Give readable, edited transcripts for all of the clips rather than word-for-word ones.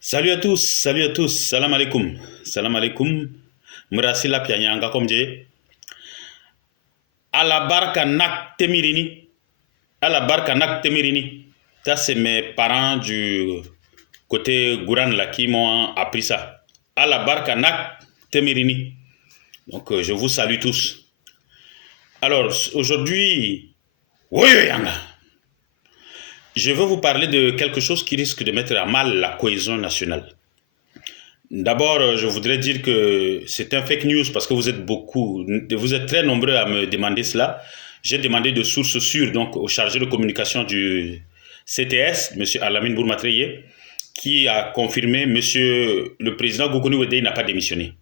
Salut à tous, salam alaikum. Salam alaikum. Murasila pianyanga comme je. À la barka nak temirini. À la barka nak temirini. Ça, c'est mes parents du côté Gouran là qui m'ont appris ça. À la barka nak temirini. Donc, je vous salue tous. Alors, aujourd'hui, oui, yanga. Je veux vous parler de quelque chose qui risque de mettre à mal la cohésion nationale. D'abord, je voudrais dire que c'est un fake news parce que vous êtes très nombreux à me demander cela. J'ai demandé de sources sûres donc au chargé de communication du CTS, M. Alamine Bourmatreye, qui a confirmé M. le président Goukouni Ouédé n'a pas démissionné.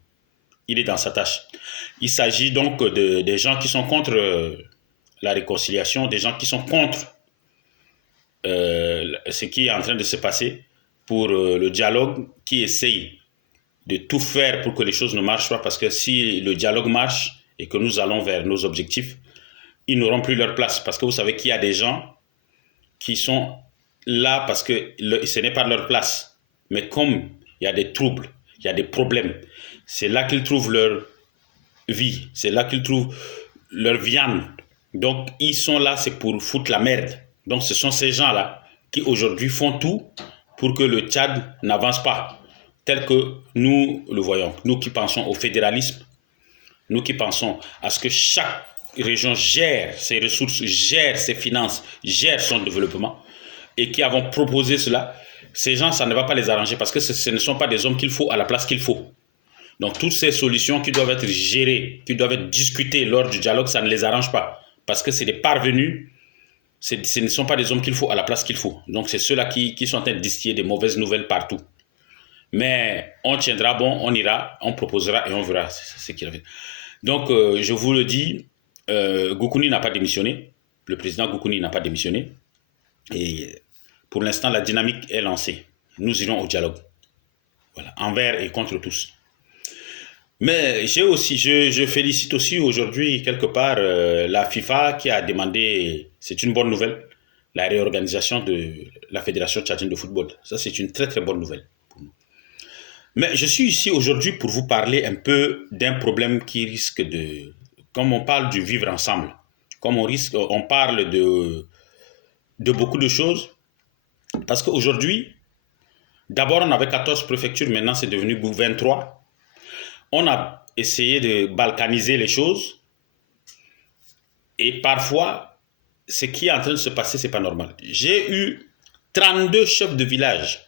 Il est dans sa tâche. Il s'agit donc des gens qui sont contre la réconciliation, des gens qui sont contre ce qui est en train de se passer pour le dialogue, qui essaye de tout faire pour que les choses ne marchent pas, parce que si le dialogue marche et que nous allons vers nos objectifs, ils n'auront plus leur place. Parce que vous savez qu'il y a des gens qui sont là parce que ce n'est pas leur place. Mais comme il y a des troubles, il y a des problèmes, c'est là qu'ils trouvent leur vie, c'est là qu'ils trouvent leur viande. Donc ils sont là, c'est pour foutre la merde. Donc ce sont ces gens-là qui aujourd'hui font tout pour que le Tchad n'avance pas tel que nous le voyons. Nous qui pensons au fédéralisme, nous qui pensons à ce que chaque région gère ses ressources, gère ses finances, gère son développement, et qui avons proposé cela, ces gens, ça ne va pas les arranger parce que ce ne sont pas des hommes qu'il faut à la place qu'il faut. Donc toutes ces solutions qui doivent être gérées, qui doivent être discutées lors du dialogue, ça ne les arrange pas. Parce que c'est des parvenus, ce ne sont pas des hommes qu'il faut à la place qu'il faut. Donc c'est ceux-là qui sont en train de distiller des mauvaises nouvelles partout. Mais on tiendra bon, on ira, on proposera et on verra ce qu'il a fait. Donc, je vous le dis, Goukouni n'a pas démissionné. Le président Goukouni n'a pas démissionné. Et pour l'instant, la dynamique est lancée. Nous irons au dialogue. Voilà, envers et contre tous. Mais je félicite aussi aujourd'hui, quelque part, la FIFA qui a demandé, c'est une bonne nouvelle, la réorganisation de la Fédération tchadienne de football. Ça, c'est une très très bonne nouvelle. Mais je suis ici aujourd'hui pour vous parler un peu d'un problème qui risque de... Comme on parle du vivre ensemble, comme on parle de beaucoup de choses, parce qu'aujourd'hui, d'abord on avait 14 préfectures, maintenant c'est devenu 23. On a essayé de balkaniser les choses, et parfois, ce qui est en train de se passer, c'est pas normal. J'ai eu 32 chefs de village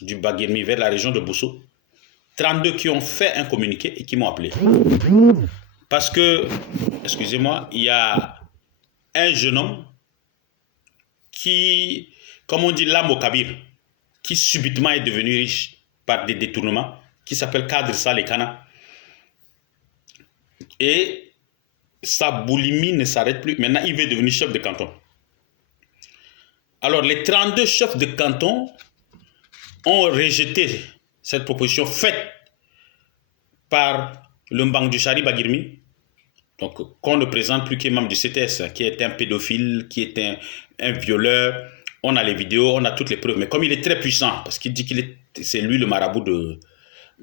du Baguirmi vers la région de Bousso, 32 qui ont fait un communiqué et qui m'ont appelé. Parce que, excusez-moi, il y a un jeune homme qui, comme on dit, l'âme au kabir, qui subitement est devenu riche par des détournements, qui s'appelle Kadr Salekana. Et sa boulimie ne s'arrête plus. Maintenant, il veut devenir chef de canton. Alors, les 32 chefs de canton ont rejeté cette proposition faite par le Mbang du Chari Bagirmi, donc qu'on ne présente plus qu'un membre du CTS, qui est un pédophile, qui est un violeur. On a les vidéos, on a toutes les preuves. Mais comme il est très puissant, parce qu'il dit c'est lui le marabout de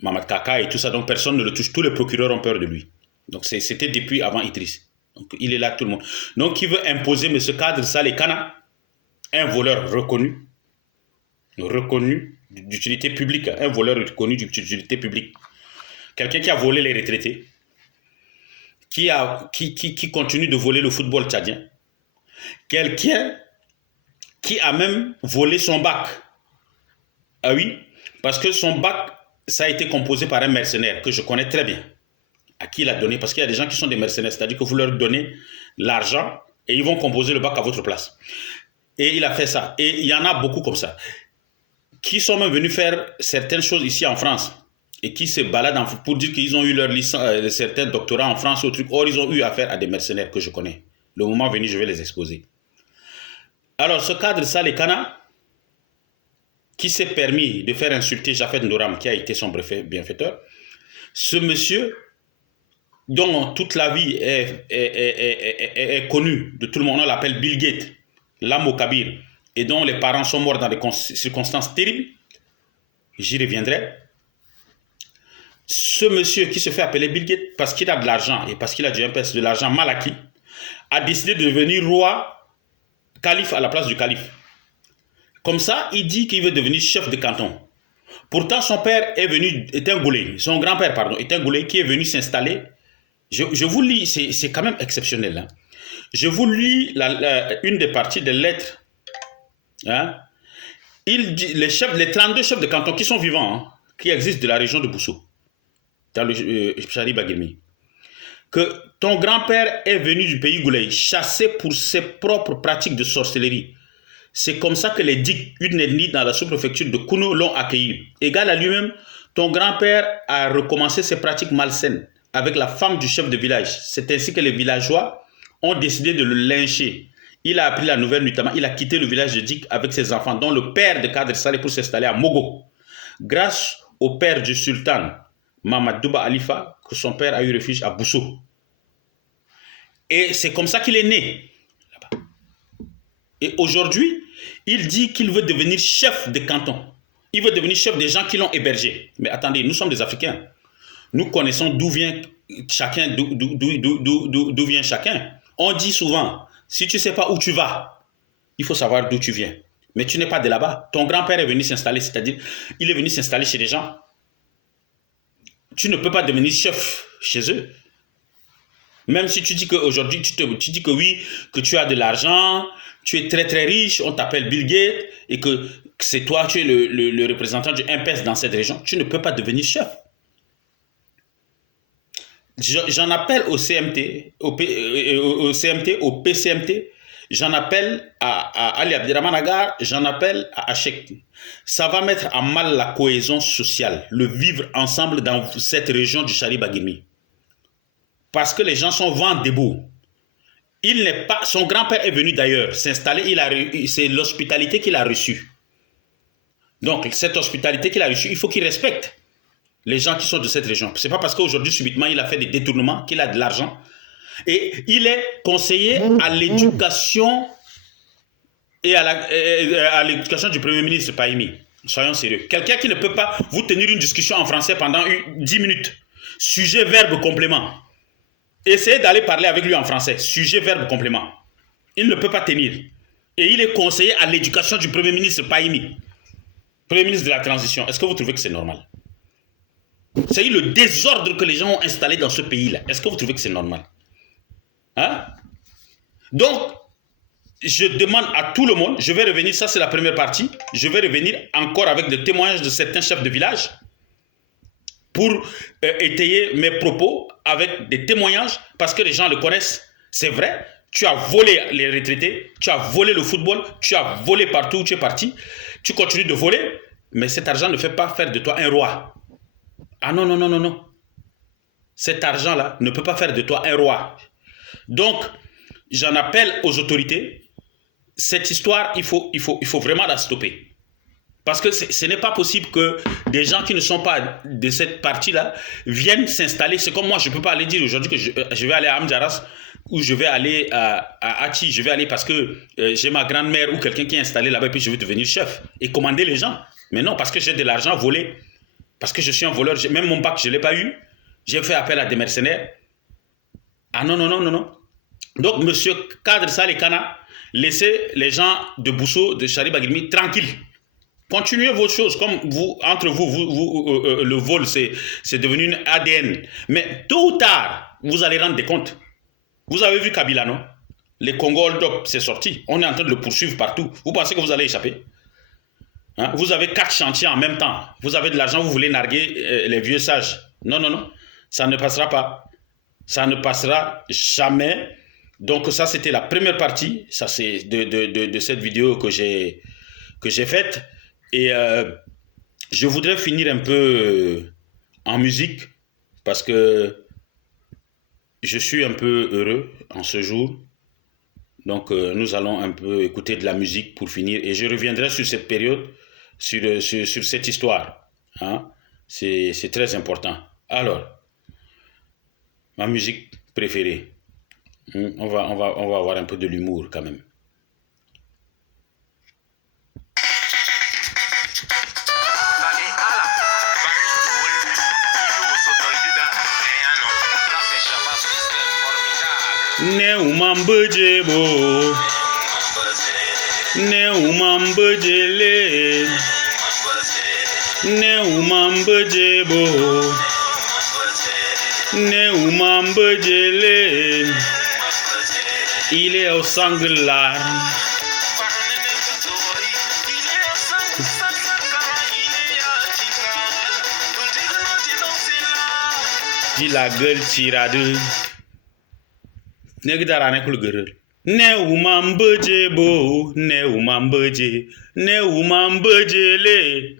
Mamad Kaka et tout ça, donc personne ne le touche. Tous les procureurs ont peur de lui. Donc c'était depuis avant Idriss. Donc il est là, tout le monde. Donc il veut imposer M. Kadr Saleh Kana, un voleur reconnu d'utilité publique, un voleur reconnu d'utilité publique. Quelqu'un qui a volé les retraités, qui continue de voler le football tchadien. Quelqu'un qui a même volé son bac. Ah oui, parce que son bac, ça a été composé par un mercenaire que je connais très bien. À qui il a donné, parce qu'il y a des gens qui sont des mercenaires, c'est-à-dire que vous leur donnez l'argent et ils vont composer le bac à votre place. Et il a fait ça. Et il y en a beaucoup comme ça, qui sont même venus faire certaines choses ici en France et qui se baladent pour dire qu'ils ont eu leur licence, certains doctorats en France ou truc. Or, ils ont eu affaire à des mercenaires que je connais. Le moment venu, je vais les exposer. Alors, ce cadre Saleh Kana, qui s'est permis de faire insulter Jafet Ndoram, qui a été son bienfaiteur, ce monsieur, dont toute la vie est connue de tout le monde, on l'appelle Bill Gates, l'âme au Kabir, et dont les parents sont morts dans des circonstances terribles, j'y reviendrai. Ce monsieur qui se fait appeler Bill Gates parce qu'il a de l'argent et parce qu'il a du MPS, de l'argent mal acquis, a décidé de devenir roi, calife à la place du calife. Comme ça, il dit qu'il veut devenir chef de canton. Pourtant, son père est un Goulé, son grand-père, pardon, est un Goulé qui est venu s'installer. Je vous lis, c'est quand même exceptionnel. Hein. Je vous lis une des parties des lettres. Hein. Il dit, les 32 chefs de canton qui sont vivants, hein, qui existent de la région de Bousso, dans le Chari Baguirmi, que ton grand-père est venu du pays Goulé, chassé pour ses propres pratiques de sorcellerie. C'est comme ça que les Dik, une ethnie dans la sous-préfecture de Kouno, l'ont accueilli. Égal à lui-même, ton grand-père a recommencé ses pratiques malsaines avec la femme du chef de village. C'est ainsi que les villageois ont décidé de le lyncher. Il a appris la nouvelle nuitamment. Il a quitté le village de Dik avec ses enfants, dont le père de Kadr Saleh pour s'installer à Mogo. Grâce au père du sultan, Mamadouba Alifa, que son père a eu refuge à Bousso. Et c'est comme ça qu'il est né. Et aujourd'hui, il dit qu'il veut devenir chef de canton. Il veut devenir chef des gens qui l'ont hébergé. Mais attendez, nous sommes des Africains. Nous connaissons d'où vient chacun, d'où vient chacun. On dit souvent, si tu ne sais pas où tu vas, il faut savoir d'où tu viens. Mais tu n'es pas de là-bas. Ton grand-père est venu s'installer, c'est-à-dire, il est venu s'installer chez les gens. Tu ne peux pas devenir chef chez eux. Même si tu dis qu'aujourd'hui, tu dis que oui, que tu as de l'argent, tu es très très riche, on t'appelle Bill Gates, et que c'est toi, tu es le représentant du MPS dans cette région, tu ne peux pas devenir chef. J'en appelle au CMT, au PCMT, j'en appelle à Ali Abdirahman Agar, j'en appelle à Hachek. Ça va mettre à mal la cohésion sociale, le vivre ensemble dans cette région du Chari Baguirmi. Parce que les gens sont vent debout. Il n'est pas, son grand-père est venu d'ailleurs s'installer, c'est l'hospitalité qu'il a reçue. Donc, cette hospitalité qu'il a reçue, il faut qu'il respecte les gens qui sont de cette région. Ce n'est pas parce qu'aujourd'hui, subitement, il a fait des détournements, qu'il a de l'argent. Et il est conseiller à l'éducation et à l'éducation du Premier ministre Pahimi. Soyons sérieux. Quelqu'un qui ne peut pas vous tenir une discussion en français pendant 10 minutes. Sujet, verbe, complément. Essayez d'aller parler avec lui en français. Sujet, verbe, complément. Il ne peut pas tenir. Et il est conseiller à l'éducation du Premier ministre Pahimi. Premier ministre de la transition. Est-ce que vous trouvez que c'est normal? C'est le désordre que les gens ont installé dans ce pays-là. Est-ce que vous trouvez que c'est normal? Hein? Donc, je demande à tout le monde, je vais revenir, ça c'est la première partie, je vais revenir encore avec des témoignages de certains chefs de village pour étayer mes propos avec des témoignages parce que les gens le connaissent. C'est vrai, tu as volé les retraités, tu as volé le football, tu as volé partout où tu es parti, tu continues de voler, mais cet argent ne fait pas faire de toi un roi. Ah non, non, non, non, non. Cet argent-là ne peut pas faire de toi un roi. Donc, j'en appelle aux autorités. Cette histoire, il faut vraiment la stopper. Parce que ce n'est pas possible que des gens qui ne sont pas de cette partie-là viennent s'installer. C'est comme moi, je ne peux pas aller dire aujourd'hui que je vais aller à Amdjaras ou je vais aller à Hachi. Je vais aller parce que j'ai ma grand-mère ou quelqu'un qui est installé là-bas et puis je veux devenir chef et commander les gens. Mais non, parce que j'ai de l'argent volé. Parce que je suis un voleur. Même mon bac, je ne l'ai pas eu. J'ai fait appel à des mercenaires. Ah non, non, non, non, non. Donc, monsieur Kadr Saleh Kana, laissez les gens de Bousso, de Chari Baguirmi tranquilles. Continuez vos choses, comme vous, entre vous, le vol, c'est devenu une ADN. Mais tôt ou tard, vous allez rendre des comptes. Vous avez vu Kabila, non? Les Congo Hold Up, c'est sorti. On est en train de le poursuivre partout. Vous pensez que vous allez échapper? Hein? Vous avez 4 chantiers en même temps. Vous avez de l'argent, vous voulez narguer les vieux sages. Non, non, non. Ça ne passera pas. Ça ne passera jamais. Donc ça, c'était la première partie. Ça, c'est de cette vidéo que j'ai faite. Et je voudrais finir un peu en musique parce que je suis un peu heureux en ce jour. Donc nous allons un peu écouter de la musique pour finir. Et je reviendrai sur cette période, sur cette histoire. Hein? C'est très important. Alors, ma musique préférée. On va avoir un peu de l'humour quand même. ne umambeje bo, ne umambeje le, ne umambeje bo, ne umambeje le, il est au sanglar. Di la gueule tirade negdara ne kulgurul ne umambeje bo ne umambeje le